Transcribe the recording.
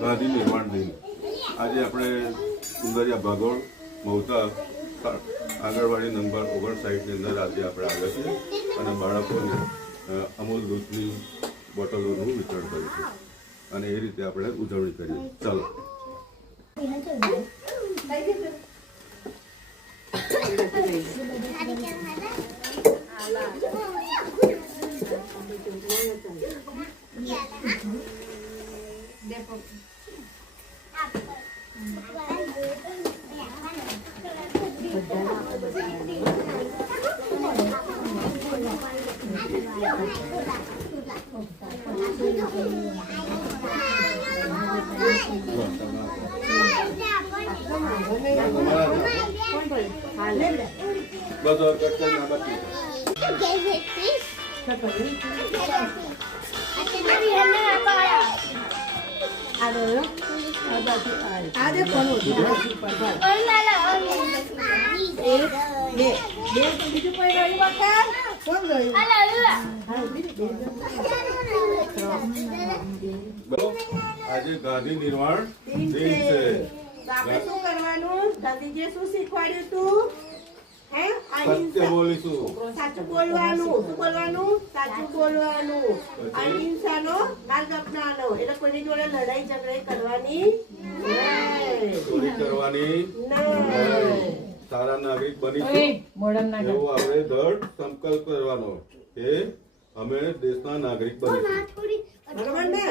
ગાંધી નિર્માણ દિન આજે આપણે સુંદરિયા ભાગોળ મૌતા આંગણવાડી નંબર 59 ની અંદર આજે આપણે આવ્યા છીએ અને બાળકોને અમૂલ દૂધની બોટલોનું વિતરણ કરીશું અને એ રીતે આપણે ઉજવણી કરીએ. ચાલો. આજે ગાંધી નિર્માણ દિન છે. આપણે શું કરવાનું? ગાંધીજીએ શું શીખવાડ્યું હતું? સત્ય બોલીશું, સાચું બોલવાનું. શું બોલવાનું? સાચું બોલવાનું. અહિંસાનો માર્ગ અપનાવવાનો. એટલે કોઈની જોડે લડાઈ ઝઘડા કરવાની નહીં. ચોરી કરવાની નહીં. સારા નાગરિક બનીશું એવો આપણે દ્રઢ સંકલ્પ કરવાનો કે અમે દેશના નાગરિક બનીશું. બરોબર ને?